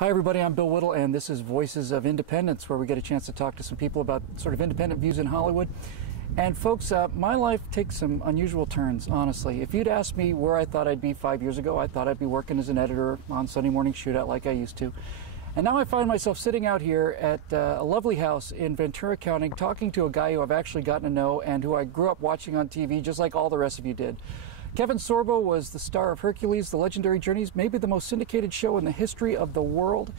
Hi everybody, I'm Bill Whittle and this is Voices of Independence, where we get a chance to talk to some people about sort of independent views in Hollywood. And folks, my life takes some unusual turns, honestly. If you'd asked me where I thought I'd be 5 years ago, I thought I'd be working as an editor on Sunday Morning Shootout like I used to. And now I find myself sitting out here at a lovely house in Ventura County talking to a guy who I've actually gotten to know and who I grew up watching on TV just like all the rest of you did. Kevin Sorbo was the star of Hercules, The Legendary Journeys, maybe the most syndicated show in the history of the world.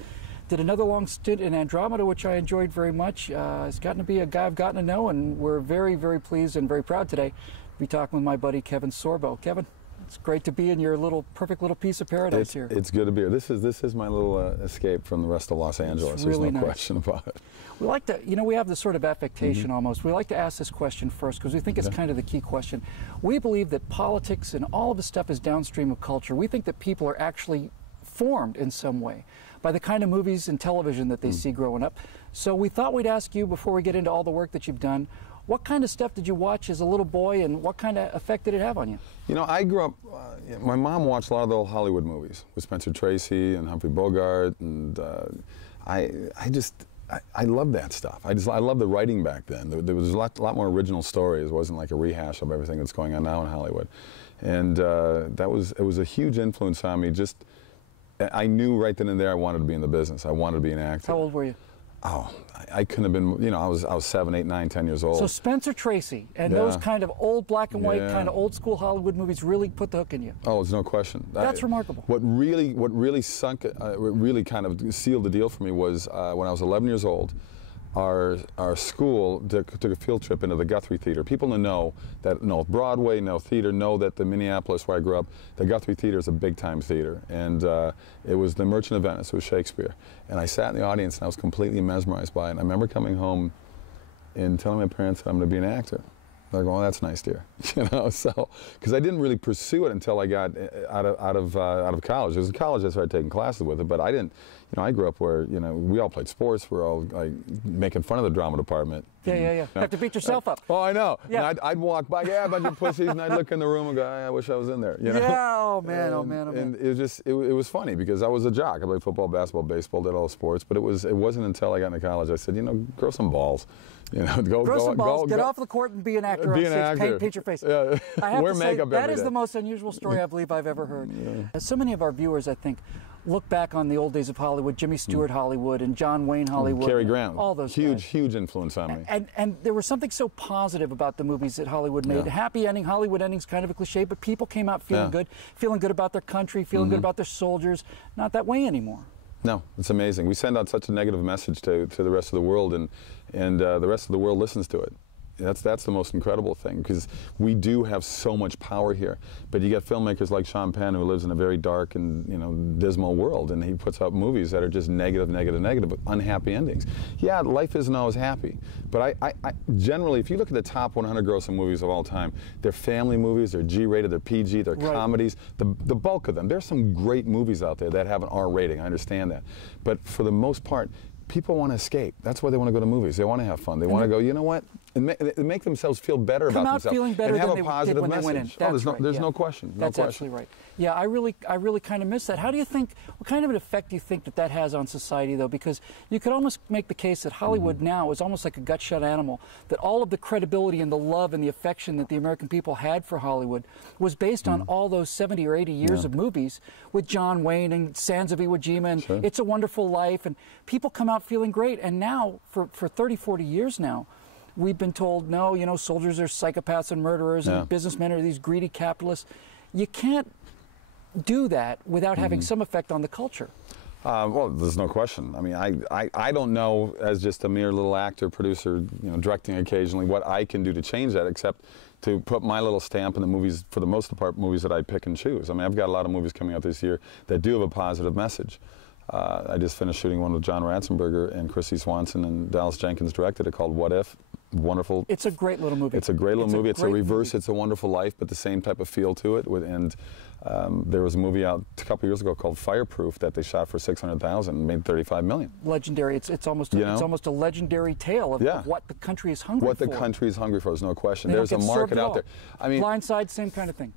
Did another long stint in Andromeda, which I enjoyed very much. He's gotten to be a guy I've gotten to know, and we're very, very pleased and very proud today to be talking with my buddy Kevin Sorbo. Kevin, it's great to be in your perfect little piece of paradise here. It's good to be here. This is my little escape from the rest of Los Angeles. Really There's no nice. question about it. We like to, we have this sort of affectation almost. We like to ask this question first because we think it's kind of the key question. We believe that politics and all of this stuff is downstream of culture. We think that people are actually formed in some way by the kind of movies and television that they see growing up. So we thought we'd ask you, before we get into all the work that you've done, what kind of stuff did you watch as a little boy and what kind of effect did it have on you? You know, I grew up, my mom watched a lot of the old Hollywood movies with Spencer Tracy and Humphrey Bogart, and I love that stuff. I love the writing back then. There was a lot more original stories. It wasn't like a rehash of everything that's going on now in Hollywood. And it was a huge influence on me. I knew right then and there I wanted to be in the business. I wanted to be an actor. How old were you? Oh, I couldn't have been, I was 7, 8, 9, 10 years old. So Spencer Tracy and those kind of old black and white, kind of old school Hollywood movies really put the hook in you. Oh, there's no question. That's remarkable. What really sunk, really kind of sealed the deal for me was when I was 11 years old. Our school took a field trip into the Guthrie Theater. People know that know Broadway, know theater, know that the Minneapolis where I grew up, the Guthrie Theater is a big-time theater, and it was the Merchant of Venice. It was Shakespeare, and I sat in the audience and I was completely mesmerized by it. And I remember coming home and telling my parents that I'm going to be an actor. They're going, "Oh, that's nice, dear," So because I didn't really pursue it until I got out of college. It was in college I started taking classes with it, but I didn't. I grew up where we all played sports. We're all like making fun of the drama department. Yeah. Have to beat yourself up. Oh, I know. Yeah. And I'd walk by, a bunch of pussies, and I'd look in the room and go, I wish I was in there. Yeah. Oh man. And it was funny because I was a jock. I played football, basketball, baseball, did all the sports. But it wasn't until I got into college I said, grow some balls. Grow some balls, get off the court and be an actor. Be an actor. Paint your face. Yeah. I have Wear to say, makeup that every is day. the most unusual story I believe I've ever heard. Yeah. So many of our viewers, I think, look back on the old days of Hollywood, Jimmy Stewart Hollywood and John Wayne Hollywood. Cary Grant. All those guys. Huge influence on me. And there was something so positive about the movies that Hollywood made. Yeah. Happy ending, Hollywood ending's kind of a cliche, but people came out feeling good about their country, feeling good about their soldiers. Not that way anymore. No, it's amazing. We send out such a negative message to the rest of the world, and the rest of the world listens to it. That's the most incredible thing, because we do have so much power here. But you get filmmakers like Sean Penn, who lives in a very dark and dismal world, and he puts out movies that are just negative, unhappy endings. Yeah, life isn't always happy. But I generally, if you look at the top 100 grossing movies of all time, they're family movies, they're G-rated, they're PG, they're comedies. The bulk of them. There's some great movies out there that have an R rating. I understand that. But for the most part, people want to escape. That's why they want to go to movies. They want to have fun. They want to go, you know what? And make themselves feel better about themselves. Come out feeling better and have than a they positive did when message. they went in. There's no question. That's absolutely right. Yeah, I really kind of miss that. How do you think, what kind of an effect do you think that has on society, though? Because you could almost make the case that Hollywood now is almost like a gut-shut animal, that all of the credibility and the love and the affection that the American people had for Hollywood was based on all those 70 or 80 years of movies with John Wayne and Sands of Iwo Jima and It's a Wonderful Life, and people come out feeling great. And now, for 30, 40 years now, we've been told, no, soldiers are psychopaths and murderers and businessmen are these greedy capitalists. You can't do that without having some effect on the culture. Well, there's no question. I mean, I don't know, as just a mere little actor, producer, directing occasionally, what I can do to change that, except to put my little stamp in the movies, for the most part, movies that I pick and choose. I mean, I've got a lot of movies coming out this year that do have a positive message. I just finished shooting one with John Ratzenberger and Chrissy Swanson, and Dallas Jenkins directed it, called What If. Wonderful. It's a great little movie. It's a great little movie. It's a reverse It's a Wonderful Life, but the same type of feel to it. And There was a movie out a couple years ago called Fireproof that they shot for $600,000 and made $35 million. Legendary. It's almost a legendary tale of what the country is hungry for. What the country is hungry for is no question. There's a market out there. I mean, Blindside, same kind of thing.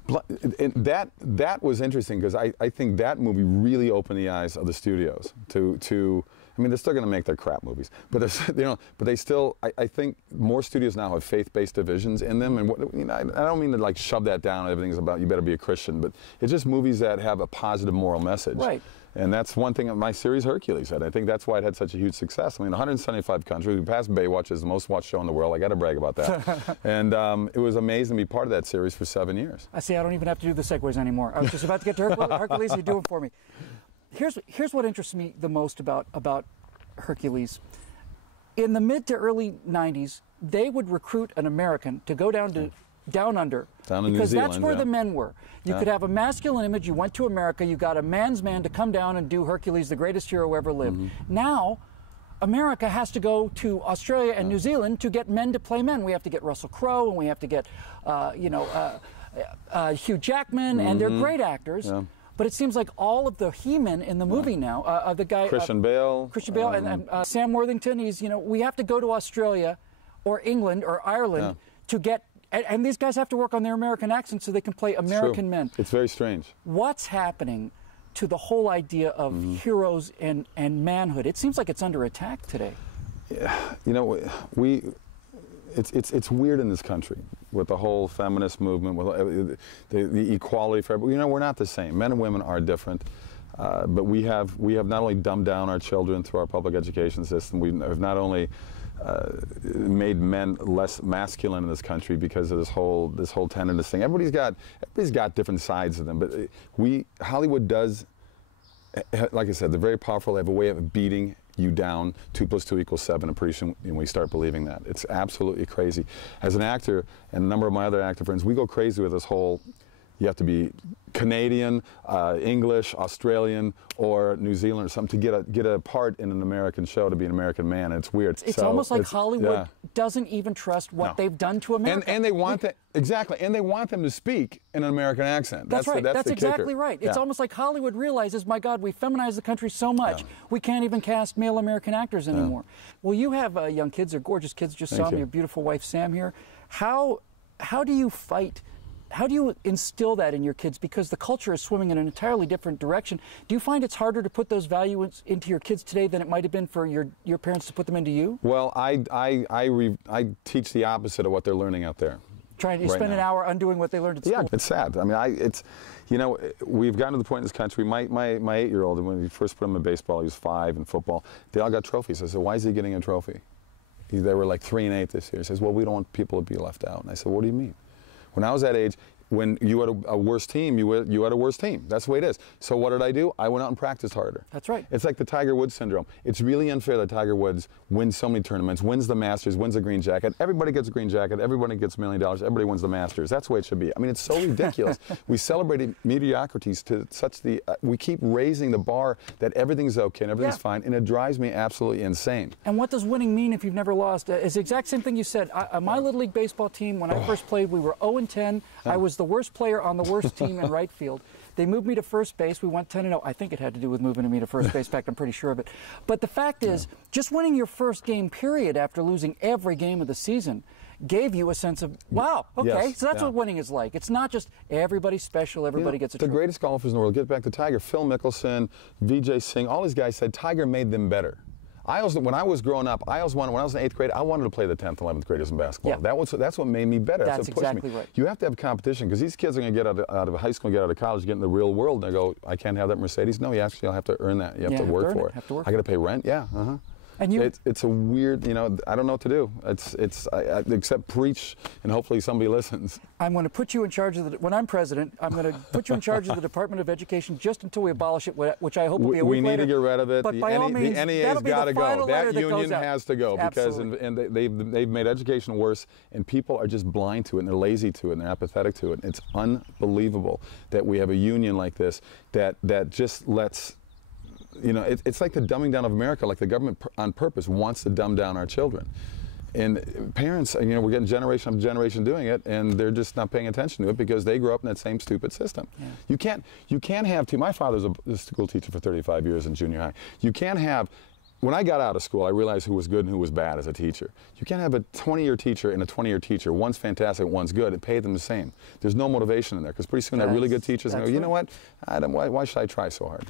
That was interesting because I think that movie really opened the eyes of the studios to. I mean, they're still going to make their crap movies, but but they still. I think more studios now have faith-based divisions in them, and I don't mean to like shove that down. Everything's about you better be a Christian, but it's just movies that have a positive moral message. Right. And that's one thing my series Hercules had. I think that's why it had such a huge success. I mean, 175 countries. We passed Baywatch as the most watched show in the world. I got to brag about that. And it was amazing to be part of that series for 7 years. I see. I don't even have to do the segues anymore. I was just about to get to Hercules. You're doing for me. Here's what interests me the most about Hercules. In the mid to early 90s, they would recruit an American to go down under down in because New Zealand, that's where the men were. You could have a masculine image. You went to America. You got a man's man to come down and do Hercules, the greatest hero who ever lived. Now, America has to go to Australia and New Zealand to get men to play men. We have to get Russell Crowe and we have to get Hugh Jackman, and they're great actors. Yeah. But it seems like all of the He-Men in the movie now, the guy Christian Bale, and Sam Worthington. We have to go to Australia, or England, or Ireland to get, and these guys have to work on their American accents so they can play American men. It's very strange. What's happening to the whole idea of heroes and manhood? It seems like it's under attack today. Yeah, it's weird in this country with the whole feminist movement, with the equality for everybody. We're not the same. Men and women are different, but we have not only dumbed down our children through our public education system. We have not only made men less masculine in this country because of this whole tenderness thing. Everybody's got different sides of them, but Hollywood does, like I said, they're very powerful. They have a way of beating you down. 2 + 2 = 7, and pretty soon we start believing that. It's absolutely crazy. As an actor, and a number of my other actor friends, we go crazy with this whole, you have to be Canadian, English, Australian, or New Zealand or something to get a part in an American show, to be an American man. And it's weird. It's almost like Hollywood doesn't even trust what they've done to America. And they want that, exactly, and they want them to speak in an American accent. That's right. That's exactly kicker. right. It's almost like Hollywood realizes, my God, we feminized the country so much, we can't even cast male American actors anymore. Well, you have young kids. They're gorgeous kids. Just saw your beautiful wife, Sam, here. How do you fight? How do you instill that in your kids? Because the culture is swimming in an entirely different direction. Do you find it's harder to put those values into your kids today than it might have been for your parents to put them into you? Well, I teach the opposite of what they're learning out there. Trying to spend an hour undoing what they learned at school. Yeah, it's sad. I mean, we've gotten to the point in this country. My 8-year-old, when we first put him in baseball, he was 5, and football. They all got trophies. I said, why is he getting a trophy? They were like 3 and 8 this year. He says, well, we don't want people to be left out. And I said, what do you mean? When I was that age, when you had a worse team, you had a worse team. That's the way it is. So what did I do? I went out and practiced harder. That's right. It's like the Tiger Woods syndrome. It's really unfair that Tiger Woods wins so many tournaments, wins the Masters, wins a green jacket. Everybody gets a green jacket. Everybody gets $1 million. Everybody wins the Masters. That's the way it should be. I mean, it's so ridiculous. We celebrated mediocrities to such we keep raising the bar that everything's okay and everything's fine, and it drives me absolutely insane. And what does winning mean if you've never lost? It's the exact same thing you said. My Little League baseball team, when I first played, we were 0-10. I was the worst player on the worst team in right field. They moved me to first base. We went 10-0. I think it had to do with moving me to first base. In fact, I'm pretty sure of it. But the fact is, just winning your first game, period, after losing every game of the season, gave you a sense of, wow, okay, so that's what winning is like. It's not just everybody's special, everybody gets a trophy. The greatest golfers in the world, get back to Tiger, Phil Mickelson, Vijay Singh, all these guys said Tiger made them better. When I was growing up, when I was in 8th grade, I wanted to play the 10th, 11th graders in basketball. Yeah. That's what made me better. That's exactly right. You have to have competition, because these kids are going to get out of high school, get out of college, get in the real world, and they go, I can't have that Mercedes. No, you actually have to earn that. You have to work for it. I got to pay rent. Yeah. And it's a weird, I don't know what to do. Except preach, and hopefully somebody listens. I'm going to put you in charge of when I'm president, I'm going to put you in charge of the Department of Education just until we abolish it, which I hope will be a week later. We need to get rid of it. But by all means, the NEA's got to go. That union has to go, because Absolutely. they've made education worse, and people are just blind to it, and they're lazy to it, and they're apathetic to it. It's unbelievable that we have a union like this that just lets. It's like the dumbing down of America, like the government on purpose wants to dumb down our children. And parents, you know, we're getting generation after generation doing it, and they're just not paying attention to it because they grew up in that same stupid system. Yeah. You can't have my father's a school teacher for 35 years in junior high. You can't have, when I got out of school, I realized who was good and who was bad as a teacher. You can't have a 20-year teacher and a 20-year teacher. One's fantastic, one's good, and pay them the same. There's no motivation in there, because pretty soon that really good teacher's going to go, you know what, why should I try so hard?